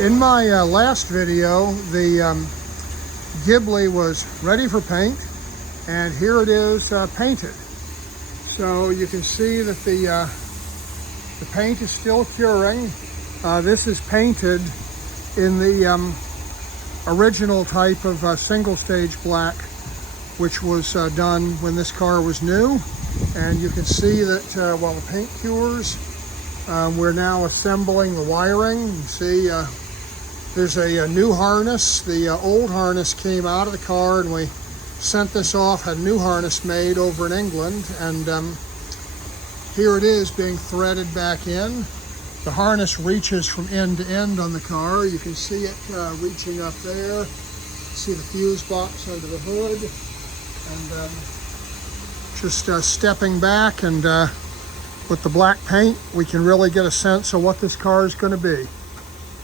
In my last video, the Ghibli was ready for paint, and here it is painted. So you can see that the paint is still curing. This is painted in the original type of single stage black, which was done when this car was new. And you can see that while the paint cures, we're now assembling the wiring. You see there's a new harness. The old harness came out of the car and we sent this off, had a new harness made over in England, and here it is being threaded back in. The harness reaches from end to end on the car. You can see it reaching up there. See the fuse box under the hood, and just stepping back, and with the black paint we can really get a sense of what this car is going to be.